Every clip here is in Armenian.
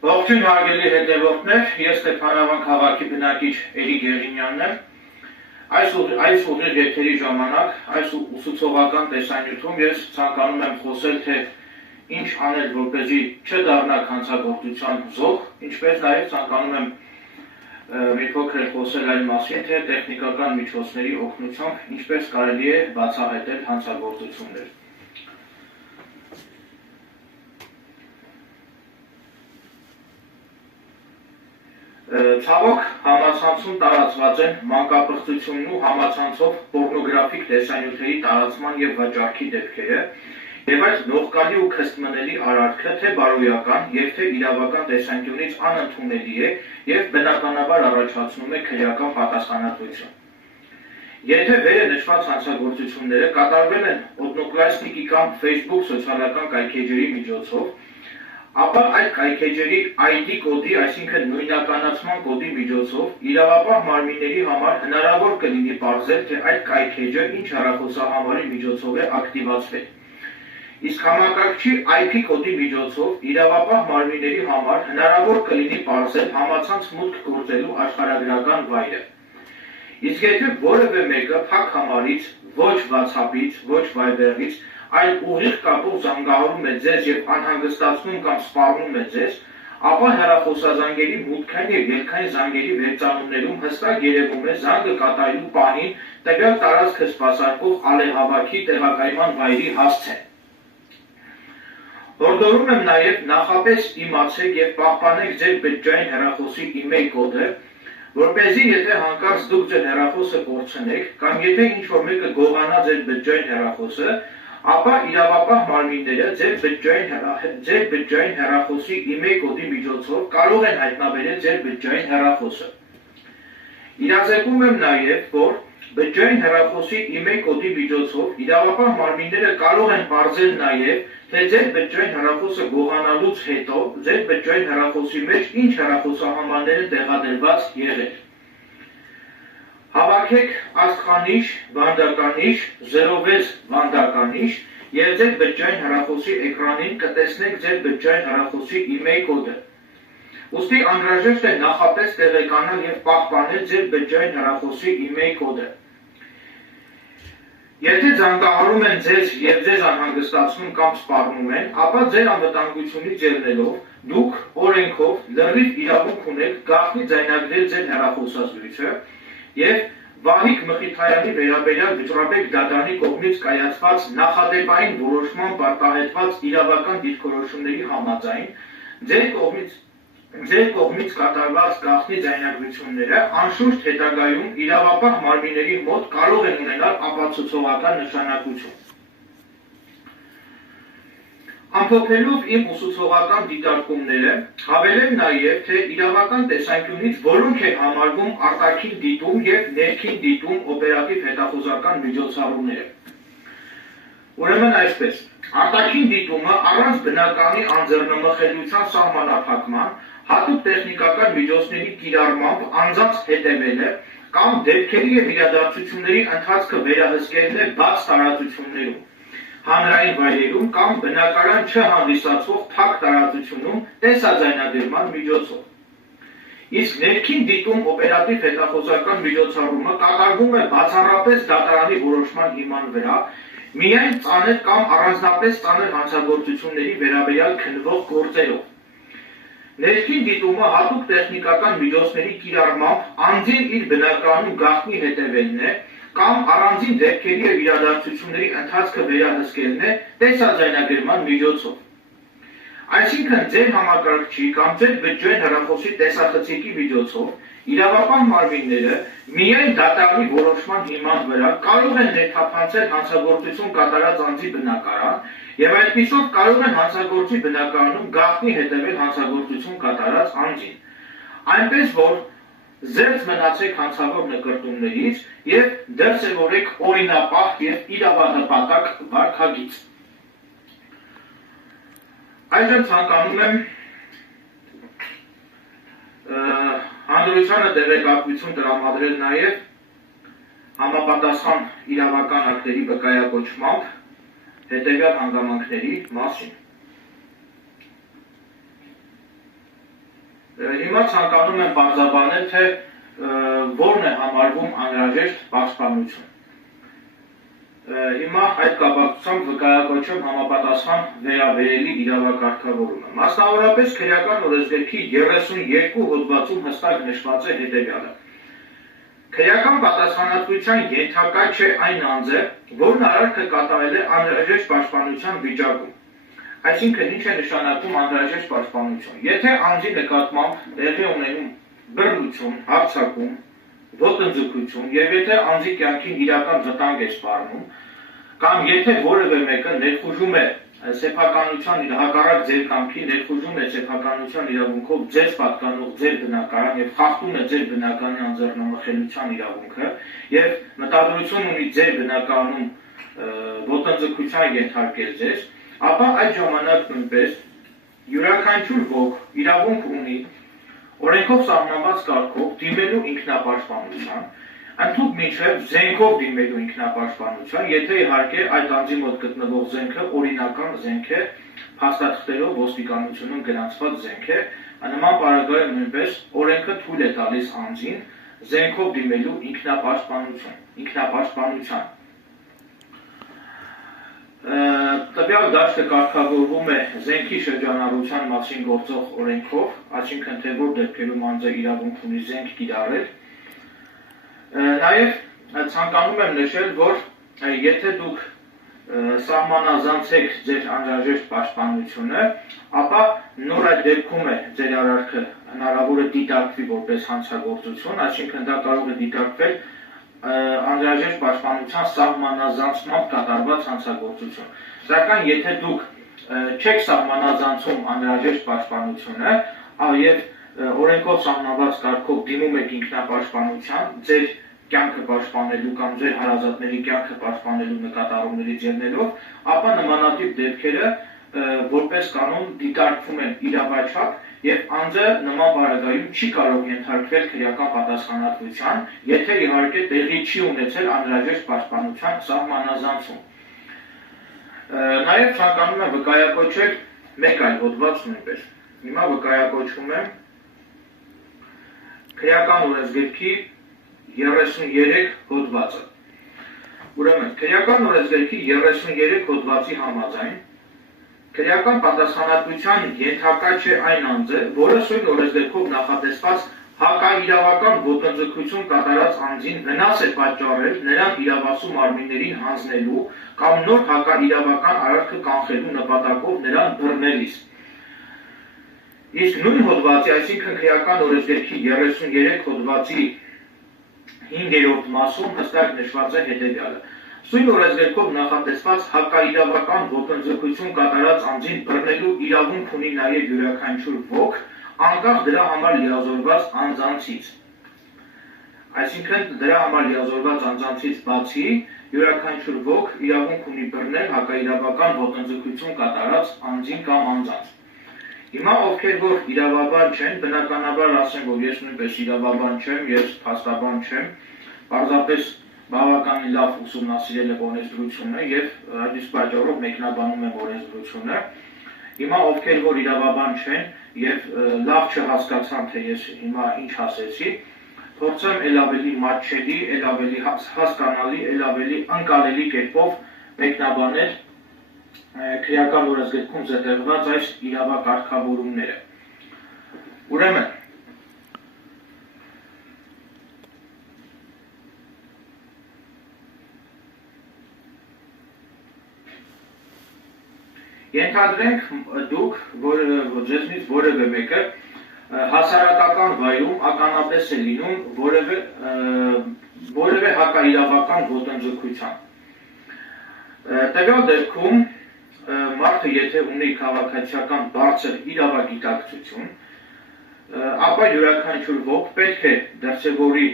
Ողջույն հարգելի հետևորդներ, ես Ստեփանավան քաղաքի բնակիչ Էրիկ Եղինյանն եմ։ Այս ուղիղ եթերի ժամանակ, այս ուսուցողական տեսանյութում ես ցանկանում եմ խոսել, թե ինչ անել, որպեսզի չդառնա հանցագործության զոհ, ինչպես նաև ցանկանում եմ մի փոքր խոսել այն մասին, թե տեխնիկական միջոցների օգնությամբ ինչպես կարելի է բացահայտել հանցագործություններ։ Ցավոք համացանցում տարածված են մանկապղծությունն ու համացանցով պորնոգրաֆիկ տեսանյութերի տարածման և վաճառքի դեպքերը, և այդ նողկալի ու քստմնելի արարքը թե բարոյական և թե իրավական տեսանկյունից անընդունելի է և բնականաբար առաջացնում է քրեական պատասխանատվություն։ Եթե վերը նշված հանցագործությունները կատարվել են օդնոկլասնիկի կամ Facebook սոցիալական կայքեջերի միջոցով, ապա այդ կայքեջերի ID կոդի, այսինքն նույնականացման կոդի միջոցով իրավապահ մարմինների համար հնարավոր կլինի պարզել, թե այդ կայքեջը ինչ հեռախոսահամարի միջոցով է ակտիվացվել։ Իսկ համակարգչի IP կոդի միջոցով իրավապահ մարմինների համար հնարավոր կլինի պարզել համացանց մուտք գործելու աշխարհագրական վայրը։ Իսկ եթե որևէ մեկը փակ համարից, ոչ WhatsApp-ից, ոչ Viber-ից, այլ ուղիղ կապով զանգահարում է ձեզ և անհանգստացնում կամ սպառնում է ձեզ, ապա հեռախոսազանգերի մուտքային և ելքային զանգերի վերծանումներում հստակ երևում է զանգը կատարելու պահին տվյալ տարածքը սպասարկող ալեհավաքի տեղակայման վայրի հասցեն։ Հորդորում եմ նաև նախապես իմացեք և պահպանեք ձեր բջջային հեռախոսի email կոդը, որպեսզի եթե հանկարծ դուք ձեր հեռախոսը կորցնեք, կամ եթե ինչ-որ մեկը գողանա ձեր բջջային հեռախոսը, ապա իրավապահ մարմինները ձեր բջջային հեռախոսի email կոդի միջոցով կարող են հայտնաբերել ձեր բջջային հեռախոսը։ Իրազեկում եմ նաև, որ բջջային հեռախոսի email կոդի միջոցով իրավապահ մարմինները կարող են պարզել նաև, թե ձեր բջջային հեռախոսը գողանալուց հետո ձեր բջջային հեռախոսի մեջ ինչ հեռախոսահամաններ են տեղադրված եղել։ Հավաքեք աստղանիշ, վանդականիշ, 06 վանդականիշ և ձեր բջջային հեռախոսի էկրանին կտեսնեք ձեր բջջային հեռախոսի email կոդը։ Ուստի անհրաժեշտ է նախապես տեղեկանալ և պահպանել ձեր բջջային հեռախոսի email կոդը։ Եթե զանգահարում են ձեզ և ձեզ անհանգստացնում կամ սպառնում են, ապա ձեր անվտանգությունից ելնելով դուք օրենքով լրիվ իրավունք ունեք գաղտնի ձայնագրել ձեր հեռախոսազրույցը և Վահիկ Մխիթարյանի վերաբերյալ Վճռաբեկ Դադանի կողմից կայացված նախադեպային որոշմամբ արտահայտված իրավական դիրքորոշումների համաձայն ձեր կողմից կատարված գաղտնի ձայնագրությունները անշուշտ հետագայում իրավապահ մարմինների մոտ կարող են ունենալ ապացուցողական նշանակություն։ Ամփոփելով իմ ուսուցողական դիտարկումները, հավելեմ նաև, թե իրավական տեսանկյունից որոնք են համարվում արտաքին դիտում և ներքին դիտում օպերատիվ հետախուզական միջոցառումները։ Ուրեմն այսպես, արտաքին դիտումը առանց բնականի անձեռնմխելիության սահմանափակման, հատուկ տեխնիկական միջոցների կիրառմամբ անձանց հետևելը կամ դեպքերի և իրադարձությունների ընթացքը վերահսկելն է բաց տարածություններում, հանրային վայրերում կամ բնակարան չհանդիսացող փակ տարածությունում տեսաձայնագրման միջոցով։ Իսկ ներքին դիտում օպերատիվ հետախուզական միջոցառումը կատարվում է բացառապես դատարանի որոշման հիման վրա, միայն ծանր կամ առանձնապես ծանր հանցագործությունների վերաբերյալ քննվող գործերով։ Ներքին դիտումը հատուկ տեխնիկական միջոցների կիրառմամբ անձին իր բնակարանում գաղտնի հետևելն է կամ առանձին դեպքերի և իրադարձությունների ընթացքը վերահսկելն է տեսաձայնագրման միջոցով։ Այսինքն ձեր համակարգչի կամ ձեր բջջային հեռախոսի տեսախցիկի միջոցով իրավապահ մարմինները միայն դատարանի որոշման հիման վրա կարող են ներթափանցել հանցագործություն կատարած անձի բնակարան և այդպիսով կարող են հանցագործի բնակարանում գաղտնի հետևել հանցագործություն կատարած անձին, այնպես որ զերծ մնացեք հանցավոր նկրտումներից և դրսևորեք օրինապահ և իրավահպատակ վարքագիծ։ Այժմ ցանկանում եմ հանրությանը տեղեկատվություն տրամադրել նաև համապատասխան իրավական ակտերի վկայակոչմամբ հետևյալ հանգամանքների մասին։ Հիմա ցանկանում եմ բարձրաբանել, թե որն է համարվում անհրաժեշտ պաշտպանություն։ Հիմա այդ կապակցությամբ վկայակոչում համապատասխան վերաբերելի իրավակարգավորումը։ Մասնավորապես քրեական օրենսգրքի 32 հոդվածում հստակ նշված է հետևյալը. Քրեական պատասխանատվության ենթակա չէ այն անձը, որն արարքը կատարել է անհրաժեշտ պաշտպանության վիճակում։ Այսինքն ինչ է նշանակում անհրաժեշտ պաշտպանություն։ Եթե անձի նկատմամբ տեղի ունենում բռնություն, հարձակում, ոտնձգություն եւ եթե անձի կյանքին իրական վտանգ է սպառնում, կամ եթե որևէ մեկը ներխուժում է սեփականության հակառակ ձեր կամքի ներխուժում է սեփականության իրավունքով ձեզ պատկանող ձեր բնակարան եւ խախտում է ձեր բնականի անձեռնամխելիության իրավունքը եւ մտադրություն ունի ձեր բնակարանում ոտնձգության ենթարկել ձեզ, ապա այդ ժամանակ նույնպես յուրաքանչյուր ոք իրավունք ունի օրենքով սահմանված կարգով դիմելու ինքնապաշտպանության, ընդհանուր մինչև զենքով դիմելու ինքնապաշտպանության, եթե իհարկե այդ անձի մոտ գտնվող զենքը օրինական զենք է, փաստաթղթերով ոստիկանությունում գրանցված զենք է, նման պարագայում նույնպես օրենքը թույլ է տալիս անձին զենքով դիմելու ինքնապաշտպանության։ Տվյալ դաշտը կարգավորվում է զենքի շրջանառության մասին գործող օրենքով, այսինքն թե որ դեպքերում անձը իրավունք ունի զենք կիրառել։ Նաև ցանկանում եմ նշել, որ եթե դուք սահմանազանցեք ձեր անհրաժեշտ պաշտպանությունը, ապա նոր այդ դեպքում է ձեր արարքը հնարավոր է դիտարկվի որպես հանցագործություն, այսինքն դա կարող է դիտարկվել անհրաժեշտ պաշտպանության սահմանազանցմամբ կատարված հանցագործություն։ Սակայն եթե դուք չեք սահմանազանցում անհրաժեշտ պաշտպանությունը եւ օրենքով սահմանված կարգով դիմում եք ինքնապաշտպանության, ձեր կյանքը պաշտպանելու կամ ձեր հարազատների կյանքը պաշտպանելու նկատառումներից ելնելով, ապա նմանատիպ դեպքերը որպես կանոն դիտարկվում են իրավաչափ եւ անձը նման պարագայում չի կարող ենթարկվել քրեական պատասխանատվության, եթե իհարկե տեղի չի ունեցել անհրաժեշտ պաշտպանության սահմանազանցում։ Նաեւ ցանկանում եմ վկայակոչել մեկ այլ հոդված նույնպես։ Հիմա վկայակոչում եմ քրեական օրենսգրքի 33 հոդվածը։ Ուրեմն քրեական օրենսգրքի 33 հոդվածի համաձայն քրեական պատասխանատվության ենթակա չէ այն անձը, որը սույն օրենսգրքով նախատեսված հակաիրավական ոտնձգություն կատարած անձին վնաս է պատճառել նրան իրավասու մարմիններին հանձնելու կամ նոր հակաիրավական արարքը կանխելու նպատակով նրան բռնելիս։ Իսկ նույն հոդվածի, այսինքն քրեական օրենսգրքի 33 հոդվածի 5-րդ մասում հստակ նշված է հետևյալը. Սույն օրենսգրքով նախատեսված հակաիրավական ոտնձգություն կատարած անձին բռնելու իրավունք ունի նաև յուրաքանչյուր ոք, անկախ դրա համար լիազորված անձանցից։ Այսինքն դրա համար լիազորված անձանցից բացի յուրաքանչյուր ոք իրավունք ունի բռնել հակաիրավական ոտնձգություն կատարած անձին կամ անձանց։ Հիմա ովքեր որ իրավաբան չեն, բնականաբար ասեմ, որ ես նույնպես իրավաբան չեմ, ես փաստաբան չեմ, պարզապես բավականին լավ ուսումնասիրել եմ օրենսդրությունը եւ այդ իսկ պատճառով մեկնաբանում եմ օրենսդրությունը։ Հիմա ովքեր որ իրավաբան չեն եւ լավ չհասկացան, թե ես հիմա ինչ ասեցի, փորձեմ ել ավելի մատչելի, ել ավելի հասկանալի, ել ավելի անկալելի կերպով մեկնաբանել քրեական օրենսգրքում զետեղված այս իրավակարգավորումները։ Ուրեմն ենթադրենք դուք, ձեզնից որևէ մեկը հասարակական վայրում ականատես է լինում որևէ հակաիրավական ոտնձգության։ Տվյալ դեպքում մարդը եթե ունի քաղաքացիական բարձր իրավագիտակցություն, ապա յուրաքանչյուր ոք պետք է դրսևորի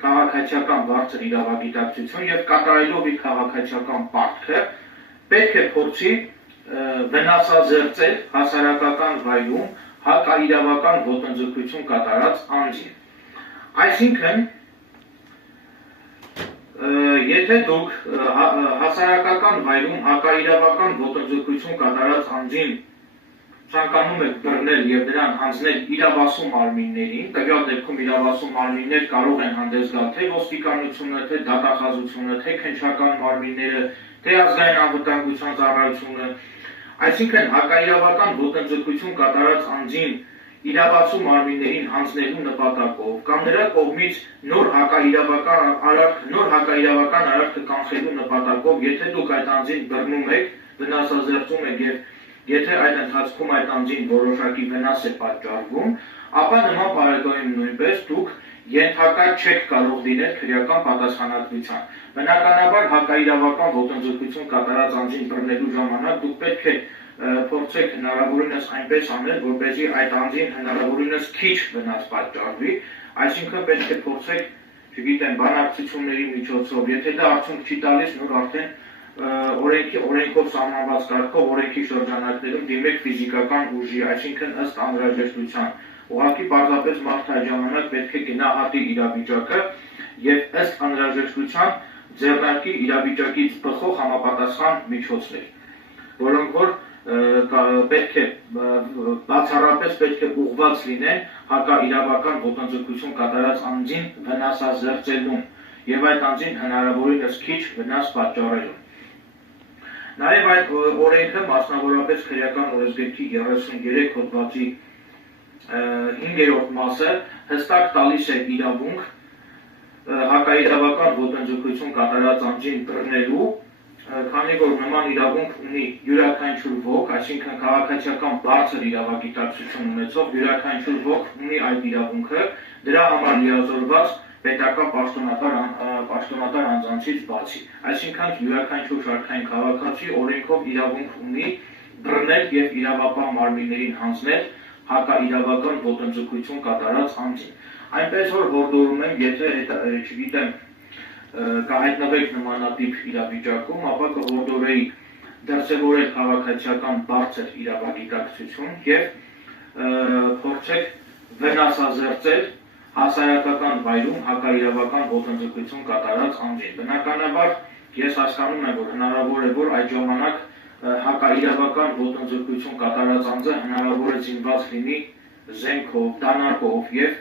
քաղաքացիական բարձր իրավագիտակցություն եւ կատարելով իր քաղաքացիական պարտքը պետք է փորձի վնասազերծել հասարակական վայրում հակաիրավական ոտնձգություն կատարած անձին։ Այսինքն եթե դուք հասարակական վայրում հակաիրավական ոտնձգություն կատարած անձին ցանկանում եք բռնել եւ դրան հանձնել իրավասու մարմիններին, տվյալ դեպքում իրավասու մարմիններ կարող են հանդես գալ թե ոստիկանությունը, թե դատախազությունը, թե քննչական մարմինները, թե ազգային անվտանգության ծառայությունը, այսինքն հակաիրավական ոտնձգություն կատարած անձին իրավասու մարմիններին հանձնելու նպատակով կամ նրա կողմից նոր հակաիրավական արարքը կանխելու նպատակով, եթե դուք այդ անձին բռնում եք, վնասազերծում եք եւ եթե այդ ընթացքում այդ անձին որոշակի վնաս է պատճառվում, ապա նման պարագայում նույնպես դուք ենթակա չեք կարող լինել քրեական պատասխանատվության։ Բնականաբար հակաիրավական ոտնձգություն կատարած անձին բռնելու ժամանակ դուք պետք է փորձեք հնարավորինս այնպես անել, որպեսզի այդ անձին հնարավորինս քիչ վնաս պատճառվի, այսինքն պետք է փորձեք, չգիտեմ, բանակցությունների միջոցով, եթե դա արդյունք չի տալիս, նոր արդեն օրենքով սահմանված կարգով օրենքի շրջանակներում դիմեք ֆիզիկական ուժի, այսինքն ըստ անհրաժեշտության։ Ուղղակի պարզապես մարդը այդ ժամանակ պետք է գնահատի իրավիճակը եւ ըստ անհրաժեշտության ձեռնարկի իրավիճակից բխող համապատասխան միջոցներ, որոնք որ պետք է բացառապես պետք է ուղղված լինեն հակաիրավական ոտնձգություն կատարած անձին վնասազերծելուն եւ այդ անձին հնարավորինս քիչ վնաս պատճառելուն։ Նաև այդ օրենքը մասնավորապես քրեական օրենսգրքի 33 հոդվածի 5-րդ մասը հստակ տալիս է իրավունք հակաիրավական ոտնձգություն կատարած անձին բռնելու, քանի որ նման իրավունք ունի յուրաքանչյուր ոք, այսինքն քաղաքացիական բարձր իրավագիտակցություն ունեցող յուրաքանչյուր ոք ունի այդ իրավունքը, դրա համար լիազորված պետական պաշտոնատար անձանցից բացի, այսինքն յուրաքանչյուր շարքային քաղաքացի օրենքով իրավունք ունի բռնել եւ իրավապահ մարմիններին հանձնել հակաիրավական ոտնձգություն կատարած անձին։ Այնպես որ հորդորում եմ, եթե չգիտեմ կհայտնվեք նմանատիպ իրավիճակում, ապա կհորդորեի դրսևորել քաղաքացիական բարձր իրավագիտակցություն եւ փորձեք վնասազերծել հասարակական վայրում հակաիրավական ոտնձգություն կատարած անձին։ Բնականաբար ես հասկանում եմ, որ հնարավոր է, որ այդ ժամանակ հակաիրավական ոտնձգություն կատարած անձը հնարավոր է զինված լինի զենքով, դանակով եւ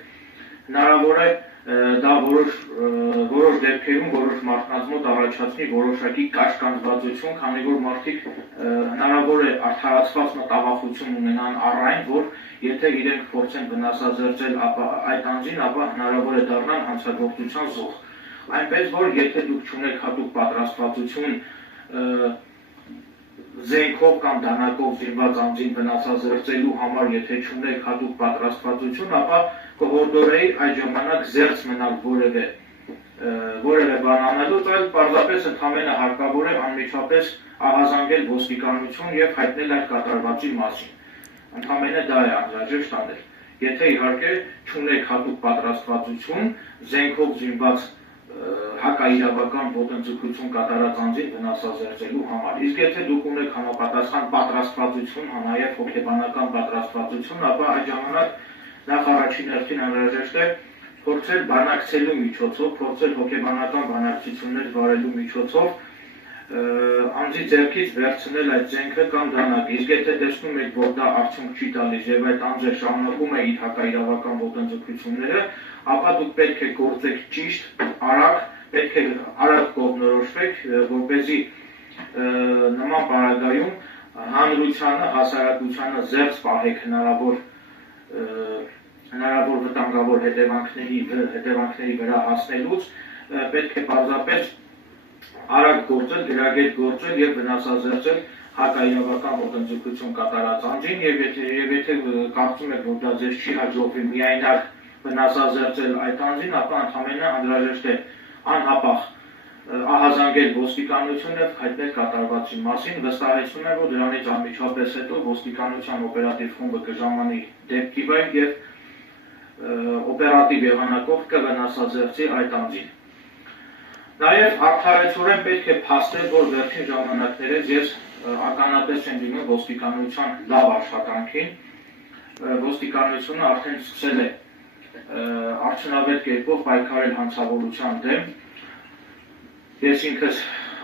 հնարավոր է դա որոշ դեպքերում որոշ մարդկանց մոտ առաջացնի որոշակի կաշկանդվածություն, քանի որ մարդիկ հնարավոր է արդարացված մտավախություն ունենան առայն, որ եթե իրենք փորձեն վնասազերծել այդ անձին, ապա հնարավոր է դառնան հանցագործության զոհ։ Այնպես որ եթե դուք չունեք հատուկ պատրաստվածություն զենքով կամ դանակով զինված անձին վնասազերծելու համար, եթե չունեք հատուկ պատրաստվածություն, ապա կհորդորեի այդ ժամանակ զերծ մնալ որևէ բան անելուց, այլ պարզապես ընդամենը հարկավոր է անմիջապես ահազանգել ոստիկանություն եւ հայտնել այդ կատարվածի մասին։ Ընդամենը դա է անհրաժեշտ անել։ Եթե իհարկե չունեք հատուկ պատրաստվածություն զենքով զինված հակաիրավական ոտնձգություն կատարած անձին վնասազերծելու համար։ Իսկ եթե դուք ունեք համապատասխան պատրաստվածություն, նաև հոգեբանական պատրաստվածություն, ապա այդ ժամանակ նախ առաջին հերթին անհրաժեշտ է փորձել բանակցելու միջոցով, փորձել հոգեբանական բանակցություններ վարելու միջոցով անձի ձեռքից վերցնել այդ զենքը կամ դանակը։ Իսկ եթե տեսնում եք, որ դա արդյունք չի տալիս եւ այդ անձը շարունակում է իր հակաիրավական ոտնձգությունները, ապա դուք պետք է գործեք ճիշտ, արագ, պետք է արագ կողմնորոշվեք, որպեսզի նման պարագայում հանրությանը, հասարակությանը զերծ պահեք հնարավոր վտանգավոր հետևանքների վրա հասնելուց, պետք է պարզապես արագ գործել, գրագետ գործել եւ վնասազերծել հակաիրավական ոտնձգություն կատարած անձին եւ եթե կարծում եք, որ դա ձեզ չի հաջողվի միայնակ վնասազերծել այդ անձին, ապա ընդհանրապես անհրաժեշտ է անհապաղ ահազանգել ոստիկանությունը հայտնել կատարվածի մասին, վստահեցնում եմ, որ դրանից անմիջապես հետո ոստիկանության օպերատիվ խումբը կժամանի դեպքի վայր եւ օպերատիվ եղանակով կվնասազերծի այդ անձին։ Նաև արդարացիորեն պետք է փաստել, որ վերջին ժամանակներս ես ականատես եմ լինում ոստիկանության լավ աշխատանքին, ոստիկանությունը արդեն սկսել է արդյունավետ կերպով պայքարել հանցավորության դեմ։ Ես ինքս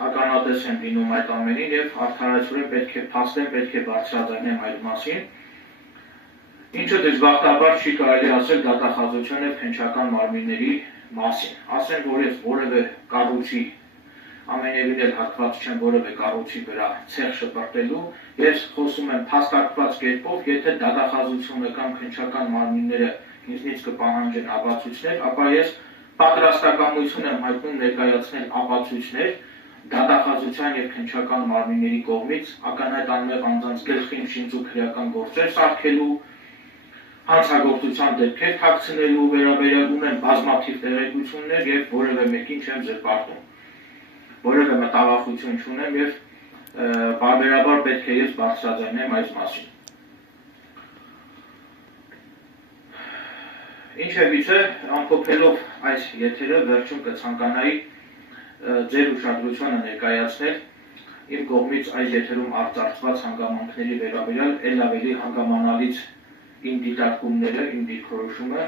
ականատես եմ լինում այդ ամենին եւ արդարացիորեն պետք է փաստեմ, պետք է բարձրաձայնեմ այդ մասին։ Ինչը դժբախտաբար չի կարելի ասել դատախազության և քննչական մարմինների մասին։ Ասեմ, որ ես որևէ կառույցի ամենևին էլ հատված չեմ որևէ կառույցի վրա ցեղ շպրտելու, ես խոսում եմ փաստարկված կերպով, եթե դատախազությունը կամ քննչական մարմինները ինձնից կպահանջեն ապացույցներ, ապա ես պատրաստակամություն եմ հայտնում ներկայացնել ապացույցներ դատախազության և քննչական մարմինների կողմից ակնհայտ անմեղ անձանց գլխին շինծու քրեական գործեր սարքելու, հանցագործության դեպքեր թաքցնելու վերաբերյալ ունեմ բազմաթիվ տեղեկություններ և որևէ մեկին չեմ զրպարտում, որևէ մտավախություն չունեմ և պարբերաբար պետք է ես բարձրաձայնեմ այս մասին։ Ինչևիցե, ամփոփելով այս եթերը վերջում կցանկանայի ձեր ուշադրությանը ներկայացնել իմ կողմից այս եթերում արծարծված հանգամանքների վերաբերյալ էլ ավելի հանգամանալից իմ դիտարկումները, իմ դիրքորոշումը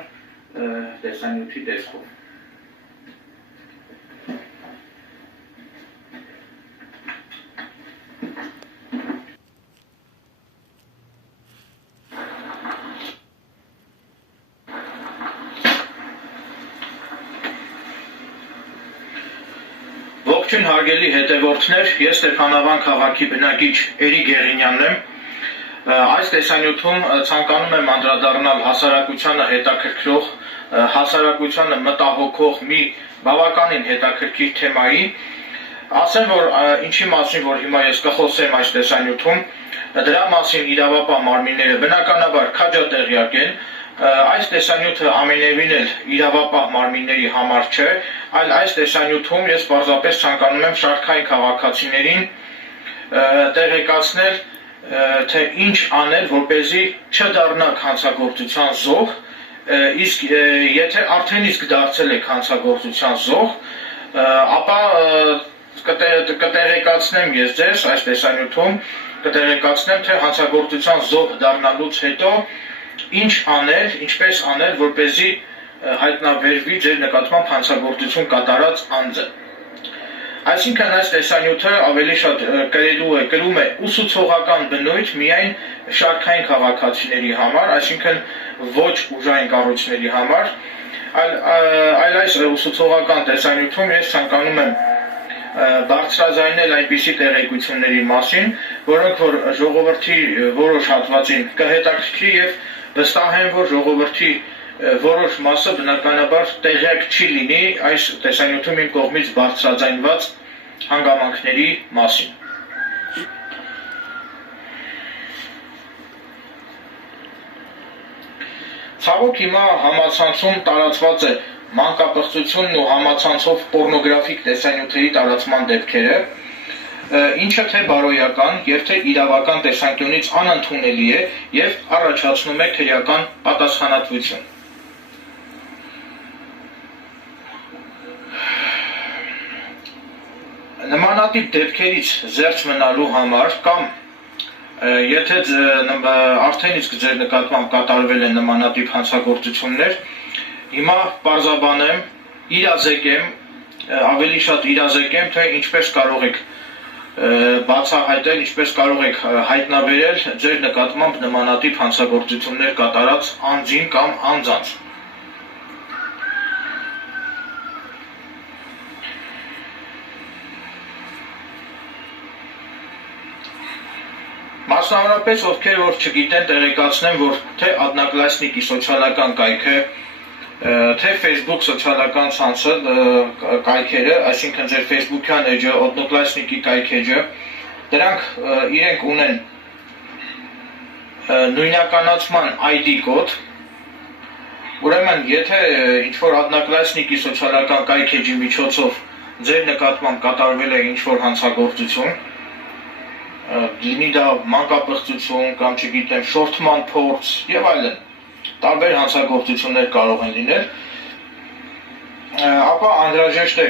տեսանյութի տեսքով։ Ողջույն հարգելի հետևորդներ, ես Ստեփանավան քաղաքի բնակիչ Էրիկ Եղինյանն եմ։ Այս տեսանյութում ցանկանում եմ անդրադառնալ հասարակությանը հետաքրքրող, հասարակությանը մտահոգող մի բավականին հետաքրքիր թեմայի։ Ասեմ, որ ինչի մասին, որ հիմա ես կխոսեմ այս տեսանյութում, դրա մասին իրավապահ մարմինները բնականաբար քաջատեղյակ են։ Այս տեսանյութը ամենևին էլ իրավապահ մարմինների համար չէ, այլ այս տեսանյութում ես պարզապես ցանկանում եմ շարքային քաղաքացիներին տեղեկացնել, թե ինչ անել, որպեսզի չդառնաք հանցագործության զոհ, իսկ եթե արդեն իսկ դարձել եք հանցագործության զոհ, ապա կտեղեկացնեմ ես ձեզ այս տեսանյութում, կտեղեկացնեմ, թե հանցագործության զոհ դառնալուց հետո ինչ անել, ինչպես անել, որպեսզի հայտնաբերվի ձեր նկատմամբ հանցագործություն կատարած անձը։ Այսինքն այս տեսանյութը ավելի շատ կրում է ուսուցողական բնույթ միայն շարքային քաղաքացիների համար, այսինքն ոչ ուժային կառույցների համար, այլ այս ուսուցողական տեսանյութում ես ցանկանում եմ բարձրաձայնել այնպիսի տեղեկությունների մասին, որոնք որ ժողովրդի որոշ հատվածին կհետաքրքրի և վստահ եմ, որ ժողովրդի որոշ մասը բնականաբար տեղյակ չի լինի այս տեսանյութում իմ կողմից բարձրաձայնված հանգամանքների մասին։ Ցավոք հիմա համացանցում տարածված է մանկապղծությունն ու համացանցով պոռնոգրաֆիկ տեսանյութերի տարածման դեպքերը, ինչը թե բարոյական և թե իրավական տեսանկյունից անընդունելի է և առաջացնում է քրեական պատասխանատվություն։ Նմանատիպ դեպքերից զերծ մնալու համար կամ եթե արդեն իսկ ձեր նկատմամբ կատարվել են նմանատիպ հանցագործություններ, հիմա պարզաբանեմ, իրազեկեմ, ավելի շատ իրազեկեմ, թե ինչպես կարող եք բացահայտել, ինչպես կարող եք հայտնաբերել ձեր նկատմամբ նմանատիպ հանցագործություններ կատարած անձին կամ անձանց։ Մասնավորապես ովքեր որ չգիտեն, տեղեկացնեմ, որ թե Одноклассники սոցիալական կայքը, թե Facebook սոցիալական ցանցը կայքերը, այսինքն ձեր Facebook-յան էջը, Одноклассники կայք էջը, դրանք իրենք ունեն նույնականացման ID կոդ, ուրեմն եթե ինչ-որ Одноклассники սոցիալական կայք էջի միջոցով ձեր նկատմամբ կատարվել է ինչ-որ հանցագործություն, լինի դա մանկապղծություն կամ չգիտեմ շորթման փորձ եւ այլն, տարբեր հանցագործություններ կարող են լինել, ապա անհրաժեշտ է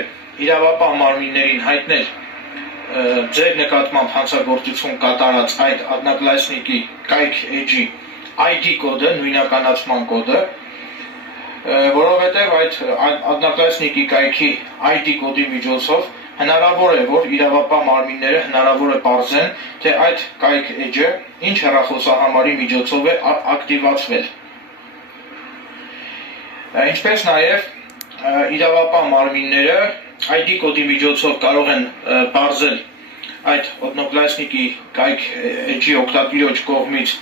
իրավապահ մարմիններին հայտնել ձեր նկատմամբ հանցագործություն կատարած այդ Одноклассники կայք էջի ID կոդը, նույնականացման կոդը, որովհետև այդ Одноклассники կայքի ID կոդի միջոցով հնարավոր է, որ իրավապահ մարմինները հնարավոր է պարզեն, թե այդ կայք էջը ինչ հեռախոսահամարի միջոցով է ակտիվացվել։ Ինչպես նաև իրավապահ մարմինները ID կոդի միջոցով կարող են պարզել այդ օդնոկլասնիկի կայք էջի օգտատիրոջ կողմից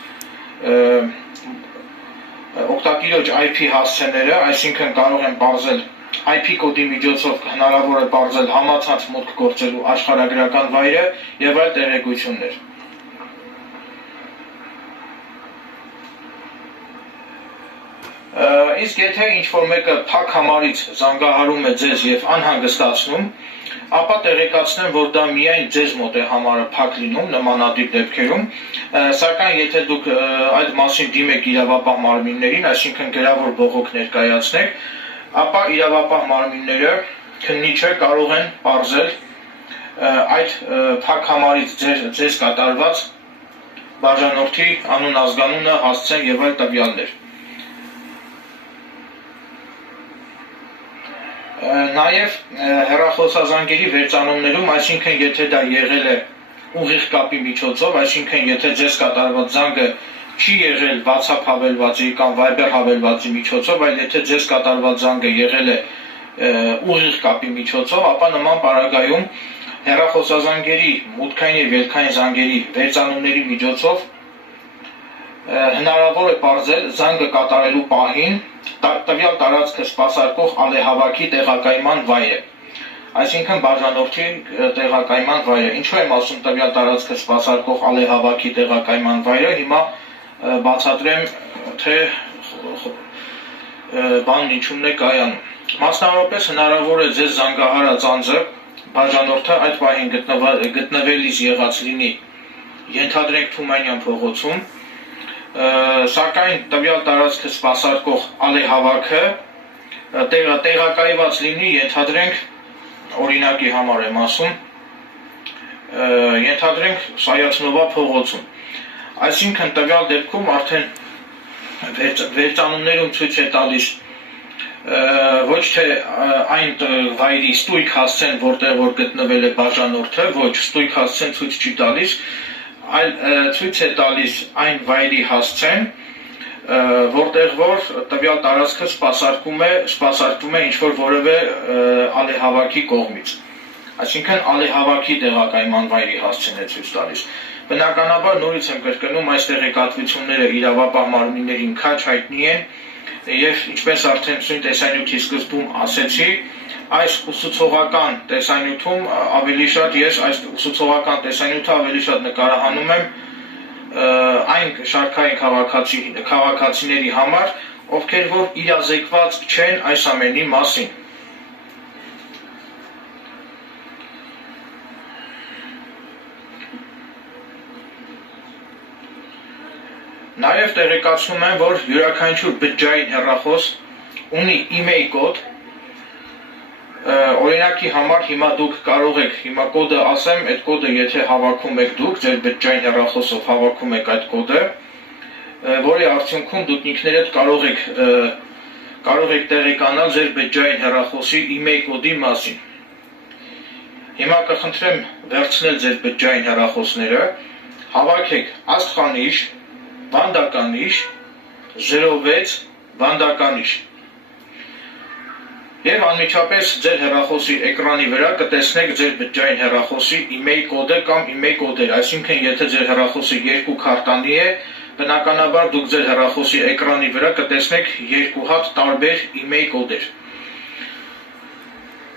օգտատիրոջ IP հասցեները, այսինքն կարող են պարզել IP կոդի միջոցով հնարավոր է պարզել համացանց մուտք գործելու աշխարհագրական վայրը եւ այլ տեղեկություններ։ Իսկ եթե ինչ-որ մեկը փակ համարից զանգահարում է ձեզ եւ անհանգստացնում, ապա տեղեկացնեմ, որ դա միայն ձեզ մոտ է համարը փակ լինում նմանատիպ դեպքերում, սակայն եթե դուք այդ մասին դիմեք իրավապահ մարմիններին, այսինքն գրավոր բողոք ներկայացնեք, ապա իրավապահ մարմինները քննիչը կարող են պարզել այդ փակ համարից ձեզ կատարված բաժանորդի անուն, ազգանունը, հասցեն եւ այլ տվյալներ։ Նաև հեռախոսազանգերի վերծանումներում, այսինքն եթե դա եղել է ուղիղ կապի միջոցով, այսինքն եթե ձեզ կատարված զանգը չի եղել WhatsApp հավելվածի կամ Viber հավելվածի միջոցով, այլ եթե ձեզ կատարված զանգը եղել է ուղիղ կապի միջոցով, ապա նման պարագայում հեռախոսազանգերի մուտքային եւ ելքային զանգերի վերծանումների միջոցով հնարավոր է պարզել զանգը կատարելու պահին տվյալ տարածքը սպասարկող ալեհավաքի տեղակայման վայրը, այսինքն բաժանորդի տեղակայման վայրը։ Ինչու եմ ասում տվյալ տարածքը սպասարկող ալեհավաքի տեղակայման վայրը, հիմա բացատրեմ, թե բանն ինչումն է կայանում։ Մասնավորապես հնարավոր է ձեզ զանգահարած անձը բաժանորդը այդ պահին գտնվելիս եղած լինի, ենթադրենք Թումանյան փողոցում, սակայն տվյալ տարածքը սպասարկող ալեհավաքը տեղակայված լինի, ենթադրենք, օրինակի համար եմ ասում, ենթադրենք Սայաթնովա փողոցում։ Այսինքն տվյալ դեպքում արդեն վերծանումներում ցույց է տալիս ոչ թե այն վայրի ստույգ հասցեն, որտեղ որ գտնվել է բաժանորդը, ոչ ստույգ հասցեն ցույց չի տալիս, այլ ցույց է տալիս այն վայրի հասցեն, որտեղ որ տվյալ տարածքը սպասարկվում է ինչ-որ որևէ ալեհավաքի կողմից։ Այսինքն ալեհավաքի տեղակայման վայրի հասցեն է ցույց տալիս։ Բնականաբար նորից եմ կրկնում, այս տեղեկատվությունները իրավապահ մարմիններին քաջ հայտնի են եւ ինչպես արդեն սույն տեսանյութի սկզբում ասեցի, այս ուսուցողական տեսանյութում ավելի շատ ես այս ուսուցողական տեսանյութը ավելի շատ նկարահանում եմ այն շարքային քաղաքացիների համար, ովքեր որ իրազեկված չեն այս ամենի մասին։ Նաև տեղեկացնում եմ, որ յուրաքանչյուր բջջային հեռախոս ունի email կոդ, օրինակի համար հիմա դուք կարող եք, հիմա կոդը ասեմ, այդ կոդը եթե հավաքում եք դուք, ձեր բջջային հեռախոսով հավաքում եք այդ կոդը, որի արդյունքում դուք ինքներդ կարող եք տեղեկանալ ձեր բջջային հեռախոսի email կոդի մասին։ Հիմա կխնդրեմ վերցնել ձեր բջջային հեռախոսները, հավաքեք աստղանիշ, վանդականիշ, 06 վանդականիշ։ Եվ անմիջապես ձեր հեռախոսի էկրանի վրա կտեսնեք ձեր բջջային հեռախոսի email կոդը կամ email կոդեր, այսինքն եթե ձեր հեռախոսը երկու քարտանի է, բնականաբար դուք ձեր հեռախոսի էկրանի վրա կտեսնեք երկու հատ տարբեր email կոդեր։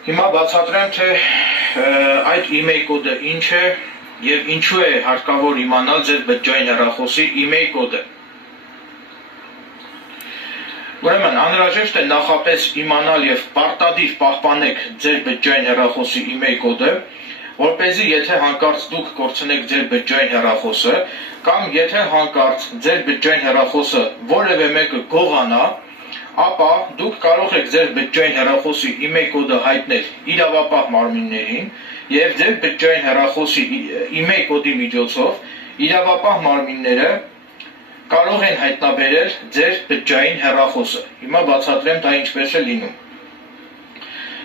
Հիմա բացատրեմ, թե այդ email կոդը ինչ է եւ ինչու է հարկավոր իմանալ ձեր բջջային հեռախոսի email կոդը։ Ուրեմն անհրաժեշտ է նախապես իմանալ եւ պարտադիր պահպանեք ձեր բջջային հեռախոսի email կոդը, որպեսզի եթե հանկարծ դուք կորցնեք ձեր բջջային հեռախոսը կամ եթե հանկարծ ձեր բջջային հեռախոսը որևէ մեկը գողանա, ապա դուք կարող եք ձեր բջջային հեռախոսի email կոդը հայտնել իրավապահ մարմիններին եւ ձեր բջջային հեռախոսի email կոդի միջոցով իրավապահ մարմինները կարող են հայտնաբերել ձեր բջջային հեռախոսը։ Հիմա բացատրեմ դա ինչպես է լինում։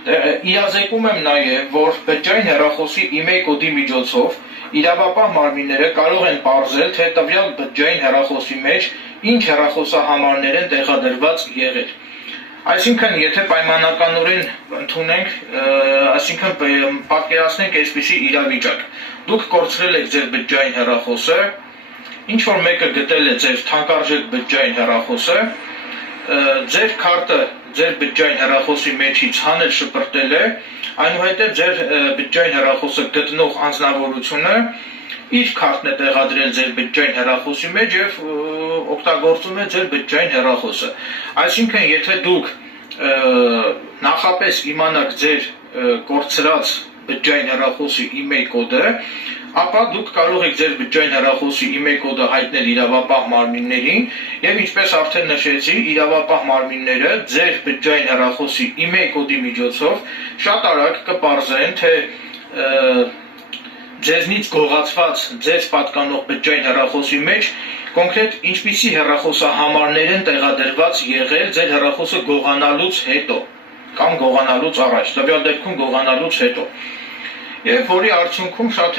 Իրազեկում եմ նաև, որ բջջային հեռախոսի email կոդի միջոցով իրավապահ մարմինները կարող են պարզել, թե տվյալ բջջային հեռախոսի մեջ ինչ հեռախոսահամարներ են տեղադրված եղել։ Այսինքն, եթե պայմանականորեն ընդունենք, այսինքն պատկերացնենք այսպիսի իրավիճակ։ Դուք կորցրել եք ձեր բջջային հեռախոսը, ինչ որ մեկը գտել է ձեր թանկարժեք բջջային հեռախոսը, ձեր քարտը ձեր բջջային հեռախոսի մեջից հանել շպրտել է, այնուհետև ձեր բջջային հեռախոսը գտնող անձնավորությունը իր քարտն է տեղադրել ձեր բջջային հեռախոսի մեջ եւ օգտագործում է ձեր բջջային հեռախոսը։ Այսինքն, եթե դուք նախապես իմանաք ձեր կորցրած բջջային հեռախոսի email կոդը, ապա դուք կարող եք ձեր բջջային հեռախոսի email կոդը հայտնել իրավապահ մարմիններին եւ ինչպես արդեն նշեցի, իրավապահ մարմինները ձեր բջջային հեռախոսի email կոդի միջոցով շատ արագ կպարզեն, թե ձեզնից գողացված ձեզ պատկանող բջջային հեռախոսի մեջ կոնկրետ ինչպիսի հեռախոսահամարներ են տեղադրված եղել ձեր հեռախոսը գողանալուց հետո կամ գողանալուց առաջ, տվյալ դեպքում գողանալուց հետո։ Եվ որի արդյունքում շատ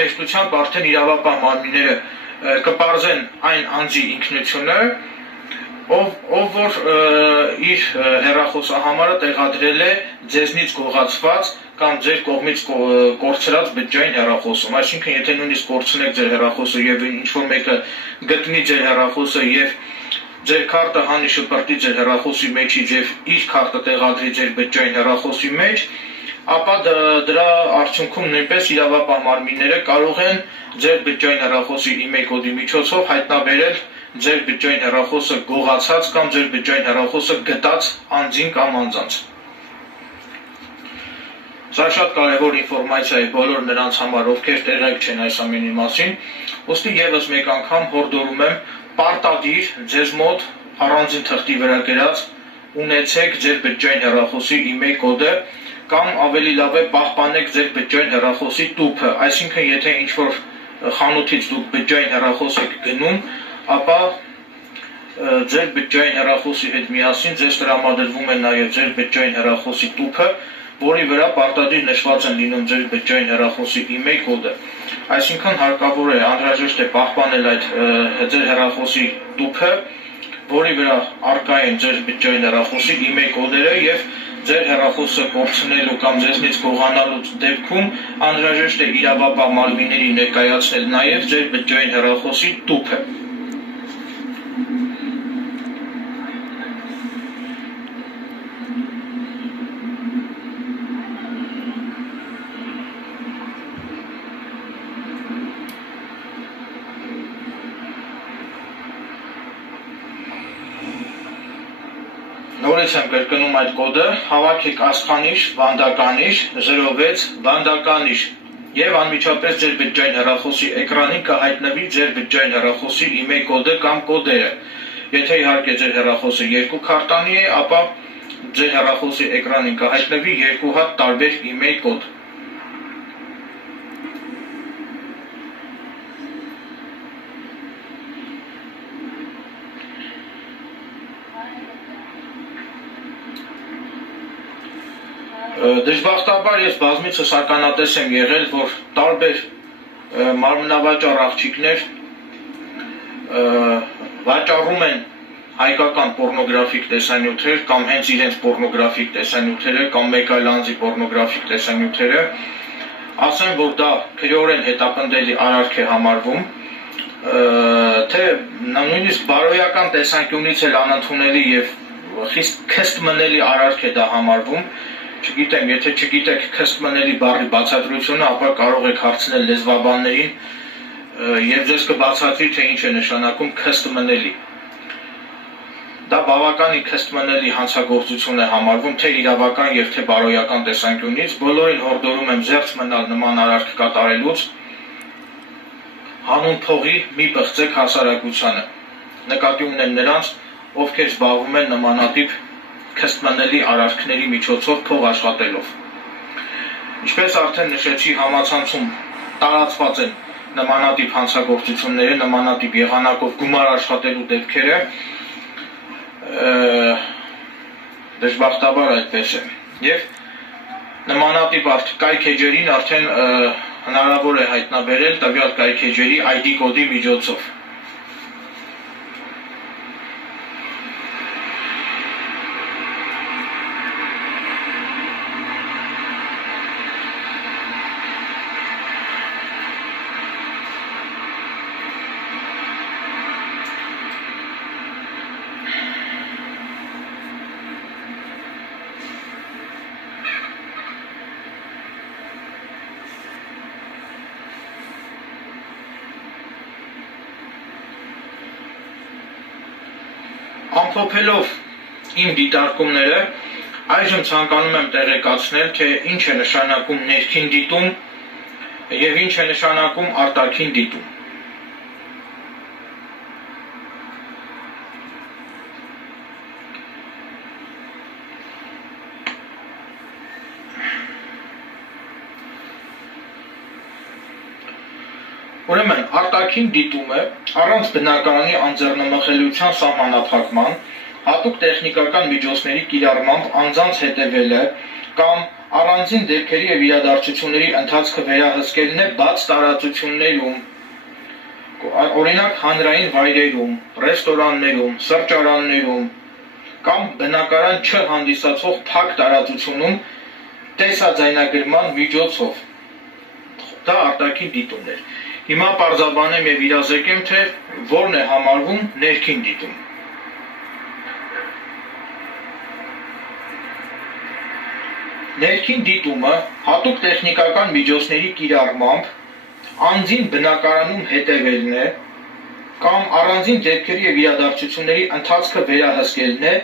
հեշտությամբ արդեն իրավապահ մարմինները կպարզեն այն անձի ինքնությունը, ով որ իր հեռախոսահամարը տեղադրել է ձեզնից գողացված կամ ձեր կողմից կորցրած բջջային հեռախոսում։ Այսինքն, եթե նույնիսկ կորցնեք ձեր հեռախոսը եւ ինչ-որ մեկը գտնի ձեր հեռախոսը եւ ձեր քարտը հանի շպրտի ձեր հեռախոսի մեջից եւ իր քարտը տեղադրի ձեր բջջային հեռախոսի մեջ, ապա դրա արդյունքում նույնպես իրավապահ մարմինները կարող են ձեր բջջային հեռախոսի email կոդի միջոցով հայտնաբերել ձեր բջջային հեռախոսը գողացած կամ ձեր բջջային հեռախոսը գտած անձին կամ անձանց։ Սա շատ կարևոր ինֆորմացիա է բոլոր նրանց համար, ովքեր տեղյակ չեն այս ամենի մասին, ուստի եւս մեկ անգամ հորդորում եմ պարտադիր ձեզ մոտ առանձին թղթի վրա գրած ունեցեք ձեր բջջային հեռախոսի email կոդը կամ ավելի լավ է պահպանեք ձեր բջջային հեռախոսի տուփը, այսինքն եթե ինչ-որ խանութից դուք բջջային հեռախոս եք գնում, ապա ձեր բջջային հեռախոսի հետ միասին ձեզ տրամադրվում է նաև ձեր բջջային հեռախոսի տուփը, որի վրա պարտադիր նշված են լինում ձեր բջջային հեռախոսի email կոդը։ Այսինքն հարկավոր է, անհրաժեշտ է պահպանել այդ ձեր հեռախոսի տուփը, որի վրա առկա են ձեր բջջային հեռախոսի email կոդերը եւ ձեր հեռախոսը կորցնելու կամ ձեզնից գողանալու դեպքում անհրաժեշտ է իրավապահ մարմինների ներկայացնել նաև ձեր բջջային հեռախոսի տուփը։ Նորից եմ կրկնում այդ կոդը, հավաքեք աստղանիշ, վանդականիշ, 06 վանդականիշ եւ անմիջապես ձեր բջջային հեռախոսի էկրանին կհայտնվի ձեր բջջային հեռախոսի email կոդը կամ կոդերը։ Եթե իհարկե ձեր հեռախոսը երկու քարտանի է, ապա ձեր հեռախոսի էկրանին կհայտնվի երկու հատ տարբեր email կոդ։ Դժբախտաբար ես բազմիցս ականատես եմ եղել, որ տարբեր մարմնավաճառ աղջիկներ վաճառում են հայկական պոռնոգրաֆիկ տեսանյութեր կամ հենց իրենց պոռնոգրաֆիկ տեսանյութերը կամ մեկ այլ անձի պոռնոգրաֆիկ տեսանյութերը, ասեմ, որ դա քրեորեն հետապնդելի արարք է համարվում, թե նույնիսկ բարոյական տեսանկյունից էլ անընդունելի եւ խիստ քստմնելի արարք է դա համարվում։ Չգիտեմ, եթե չգիտեք քստմնելի բառի բացատրությունը, ապա կարող եք հարցնել լեզվաբաններին եւ ձեզ կբացատրի, թե ինչ է նշանակում քստմնելի։ Դա բավականին քստմնելի հանցագործություն է համարվում, թե իրավական եւ թե բարոյական տեսանկյունից, բոլորին հորդորում եմ զերծ մնալ նման արարք կատարելուց, հանուն փողի մի բղծեք հասարակությանը, նկատի ունեն նրանց, ովքեր զբաղվում են նմանատիպ քստմնելի արարքների միջոցով փող աշխատելով։ Ինչպես արդեն նշեցի, համացանցում տարածված են նմանատիպ հանցագործությունները, նմանատիպ եղանակով գումար աշխատելու դեպքերը, դժբախտաբար այդպես է։ Եվ նմանատիպ կայքեջերին արդեն հնարավոր է հայտնաբերել տվյալ կայքեջերի ID կոդի միջոցով։ Ամփոփելով իմ դիտարկումները, այժմ ցանկանում եմ տեղեկացնել, թե ինչ է նշանակում ներքին դիտում եւ ինչ է նշանակում արտաքին դիտում։ Ուրեմն արտաքին դիտումը առանց բնակարանի անձեռնմխելիության սահմանափակման, հատուկ տեխնիկական միջոցների կիրառմամբ անձանց հետևելը կամ առանձին դեպքերի եւ իրադարձությունների ընթացքը վերահսկելն է բաց տարածություններում, օրինակ հանրային վայրերում, ռեստորաններում, սրճարաններում կամ բնակարան չհանդիսացող փակ տարածությունում տեսաձայնագրման միջոցով։ Դա արտաքին դիտումն էր։ Հիմա պարզաբանեմ եւ իրազեկեմ, թե որն է համարվում ներքին դիտում։ Ներքին դիտումը հատուկ տեխնիկական միջոցների կիրառմամբ անձին բնակարանում հետևելն է կամ առանձին դեպքերի եւ իրադարձությունների ընթացքը վերահսկելն է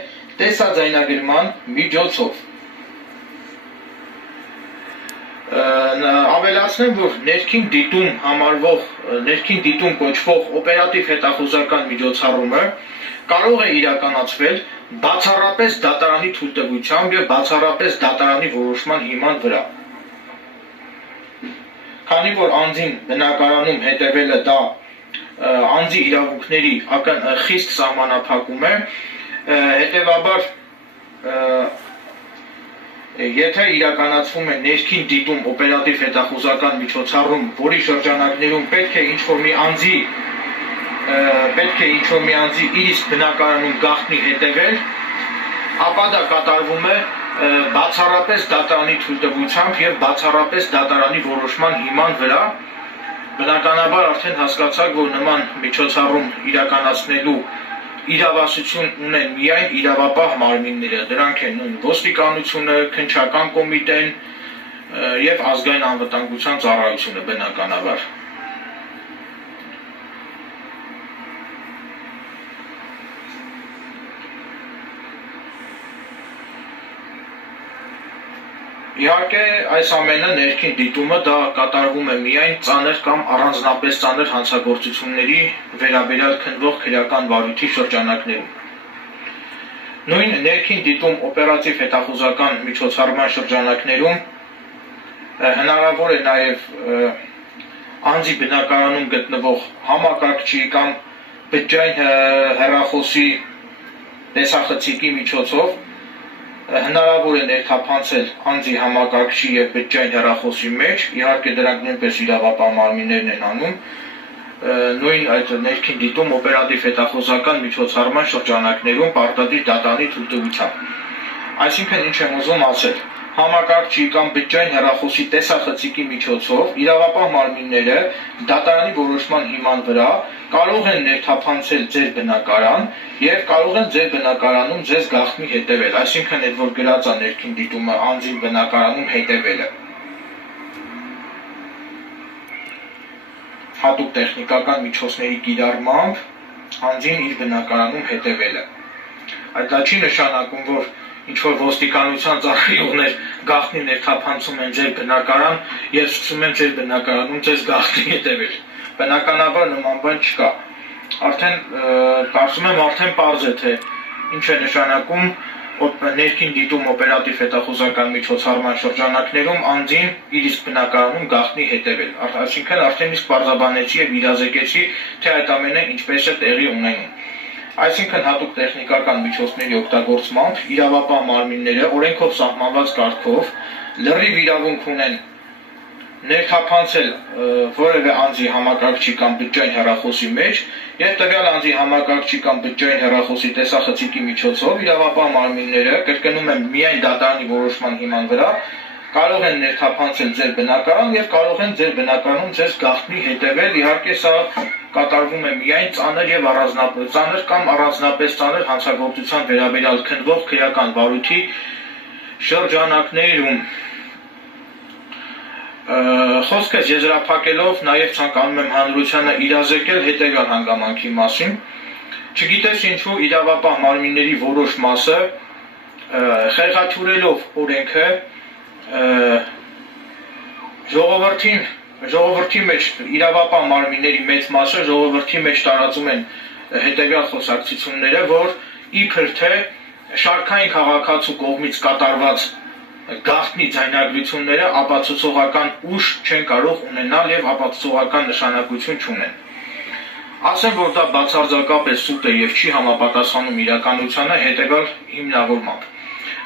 տեսաձայնագրման միջոցով։ Ավելացնեմ, որ ներքին դիտում կոչվող օպերատիվ հետախուզական միջոցառումը կարող է իրականացվել բացառապես դատարանի թույլտվությամբ եւ բացառապես դատարանի որոշման հիման վրա։ Քանի որ անձին բնակարանում հետևելը դա անձի իրավունքների խիստ սահմանափակում է, հետեւաբար եթե իրականացվում է ներքին դիտում օպերատիվ հետախուզական միջոցառում, որի շրջանակներում պետք է ինչ-որ մի անձի իր իսկ բնակարանում գաղտնի հետևել, ապա դա կատարվում է բացառապես դատարանի թույլտվությամբ եւ բացառապես դատարանի որոշման հիման վրա։ Բնականաբար արդեն հասկացաք, որ նման միջոցառում իրականացնելու իրավասություն ունեն միայն իրավապահ մարմինները, դրանք են նույն ոստիկանությունը, քննչական կոմիտեն եւ ազգային անվտանգության ծառայությունը բնականաբար։ Իհարկե, այս ամենը ներքին դիտումը դա կատարվում է միայն ծանր կամ առանձնապես ծանր հանցագործությունների վերաբերյալ քննվող քրեական վարույթի շրջանակներում։ Նույն ներքին դիտում օպերատիվ հետախուզական միջոցառման շրջանակներում հնարավոր է նաև անձի բնակարանում գտնվող համակարգչի կամ բջջային հեռախոսի տեսախցիկի միջոցով հնարավոր է ներթափանցել անձի համակարգչի եւ բջջային հեռախոսի մեջ, իհարկե դրանք նույնպես իրավապահ մարմիններն են անում, նույն այդ ներքին դիտում օպերատիվ հետախուզական միջոցառման շրջանակներում պարտադիր դատարանի թույլտվությամբ։ Այսինքն ինչ եմ ուզում ասել, համակարգչի կամ բջջային հեռախոսի տեսախցիկի միջոցով իրավապահ մարմինները դատարանի որոշման հիման վրա կարող են ներթափանցել ձեր բնակարան եւ կարող են ձեր բնակարանում ձեզ գաղտնի հետևել, այսինքն այդ որ գրած է ներքին դիտումը անձի բնակարանում հետևելը։ Հատուկ տեխնիկական միջոցների կիրառմամբ անձին իր բնակարանում հետևելը։ Այդ դա չի նշանակում, որ ինչ-որ ոստիկանության ծառայողներ գաղտնի ներթափանցում են ձեր բնակարան եւ սկսում են ձեր բնակարանում ձեզ գաղտնի հետևել։ Բնականաբար նման բան չկա։ Արդեն կարծում եմ արդեն պարզ է, թե ինչ է նշանակում ներքին դիտում օպերատիվ հետախուզական միջոցառման շրջանակներում անձին իր իսկ բնակարանում գաղտնի հետևել։ Այսինքն արդեն իսկ պարզաբանեցի եւ իրազեկեցի, թե այդ ամենը ինչպես է տեղի ունենում։ Այսինքն հատուկ տեխնիկական միջոցների օգտագործմամբ իրավապահ մարմինները օրենքով սահմանված կարգով լրիվ իրավունք ունեն ներթափանցել որևէ անձի համակարգչի կամ բջջային հեռախոսի մեջ եւ տվյալ անձի համակարգչի կամ բջջային հեռախոսի տեսախցիկի միջոցով իրավապահ մարմինները կրկնում են միայն դատարանի որոշման հիման վրա կարող են ներթափանցել ձեր բնակարան եւ կարող են ձեր բնակարանում ձեզ գաղտնի հետեւել իհարկե սա կատարվում է միայն ծանր եւ ծանր կամ առանձնապես ծանր հանցագործության վերաբերյալ քննվող քրեական վարույթի շրջանակներում Խոսքս եզրափակելով նաև ցանկանում եմ հանրությանը իրազեկել հետևյալ հանգամանքի մասին չգիտես ինչու իրավապահ մարմինների որոշ մասը խեղաթյուրելով օրենքը ժողովրդի մեջ իրավապահ մարմինների մեծ մասը ժողովրդի մեջ տարածում են հետևյալ խոսակցությունները որ իբր թե շարքային քաղաքացու կողմից կատարված գաղտնի ձայնագրությունները ապացուցողական ուժ չեն կարող ունենալ եւ ապացուցողական նշանակություն չունեն։ Ասեմ, որ դա բացարձակապես սուտ է եւ չի համապատասխանում իրականությանը հետեւյալ հիմնավորմամբ։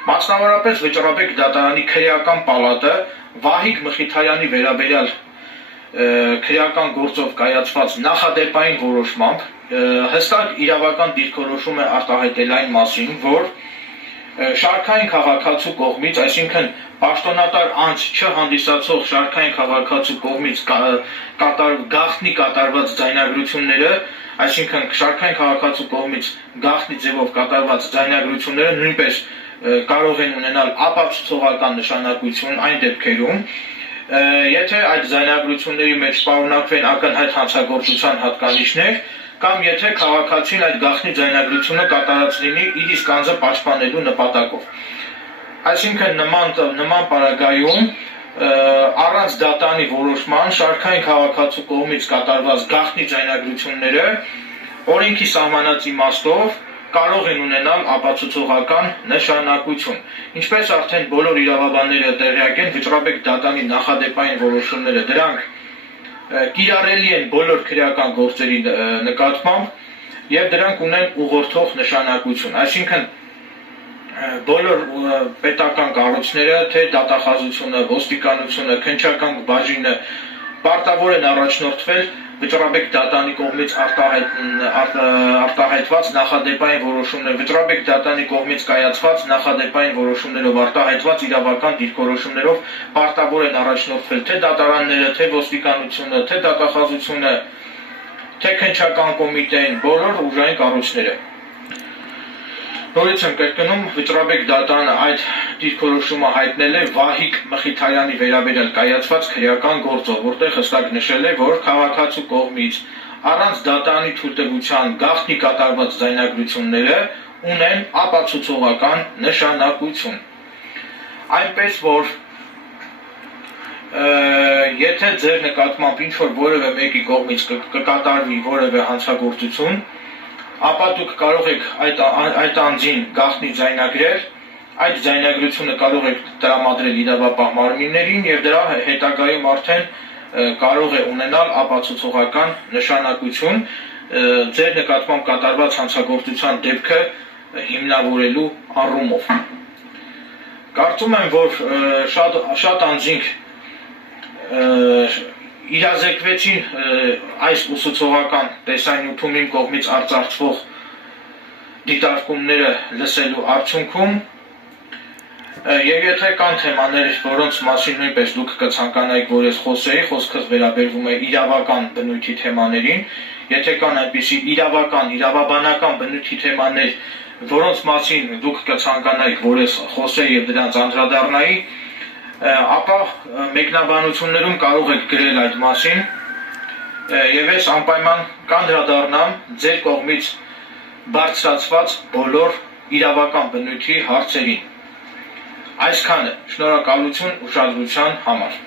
Մասնավորապես վճռաբեկ դատարանի քրեական պալատը Վահիկ Մխիթարյանի վերաբերյալ քրեական գործով կայացված նախադեպային որոշմամբ հստակ իրավական դիրքորոշում է արտահայտել այն մասին, որ շարքային քաղաքացու կողմից, այսինքն պաշտոնատար անձ չհանդիսացող շարքային քաղաքացու կողմից գաղտնի կատարված ձայնագրությունները, այսինքն շարքային քաղաքացու կողմից գաղտնի ձևով կատարված ձայնագրությունները նույնպես կարող են ունենալ ապացուցողական նշանակություն այն դեպքերում, եթե այդ ձայնագրությունների մեջ պարունակվեն ակնհայտ հանցագործության հատկանիշներ կամ եթե քաղաքացին այդ գաղտնի ձայնագրությունը կատարած լինի իր իսկ անձը պաշտպանելու նպատակով։ Այսինքն նման պարագայում առանց դատարանի որոշման շարքային քաղաքացու կողմից կատարված գաղտնի ձայնագրությունները օրենքի սահմանած իմաստով կարող են ունենալ ապացուցողական նշանակություն։ Ինչպես արդեն բոլոր իրավաբանները տեղյակ են, վճռաբեկ դատարանի նախադեպային որոշումները դրանք կիրառելի են բոլոր քրեական գործերի նկատմամբ եւ դրանք ունեն ուղղորդող նշանակություն, այսինքն բոլոր պետական կառույցները, թե դատախազությունը, ոստիկանությունը, քննչական բաժինը պարտավոր են առաջնորդվել վճռաբեկ դատարանի կողմից արտահայտված նախադեպային որոշումներ, վճռաբեկ դատարանի կողմից կայացված նախադեպային որոշումներով արտահայտված իրավական դիրքորոշումներով պարտավոր են առաջնորդվել թե դատարանները, թե ոստիկանությունը, թե դատախազությունը, թե քննչական կոմիտեն, բոլոր ուժային կառույցները։ Նորից եմ կրկնում, վճռաբեկ դատարանը այդ դիրքորոշումը հայտնել է Վահիկ Մխիթարյանի վերաբերյալ կայացված քրեական գործով, որտեղ հստակ նշել է, որ քաղաքացու կողմից առանց դատարանի թույլտվության գաղտնի կատարված ձայնագրությունները ունեն ապացուցողական նշանակություն։ Այնպես որ եթե ձեր նկատմամբ ինչ-որ որևէ մեկի կողմից կկատարվի որևէ հանցագործություն, ապա դուք կարող եք այդ անձին գաղտնի ձայնագրել, այդ ձայնագրությունը կարող եք տրամադրել իրավապահ մարմիններին եւ դրա հետագայում արդեն կարող է ունենալ ապացուցողական նշանակություն ձեր նկատմամբ կատարված հանցագործության դեպքը հիմնավորելու առումով։ Կարծում եմ, որ շատ անձինք իրազեկվեցին այս ուսուցողական տեսանյութում իմ կողմից արծարծվող դիտարկումները լսելու արդյունքում եւ եթե կան թեմաներ, որոնց մասին նույնպես դուք կցանկանայիք, որ ես խոսեի, խոսքս վերաբերվում է իրավական բնույթի թեմաներին, եթե կան այնպիսի իրավաբանական բնույթի թեմաներ, որոնց մասին դուք կցանկանայիք, որ ես խոսեի եւ դրանց անդրադառնայի, ապա մեկնաբանություններում կարող եք գրել այդ մասին եւ ես անպայման կանդրադառնամ ձեր կողմից բարձրացված բոլոր իրավական բնույթի հարցերին։ Այսքանը, շնորհակալություն ուշադրության համար։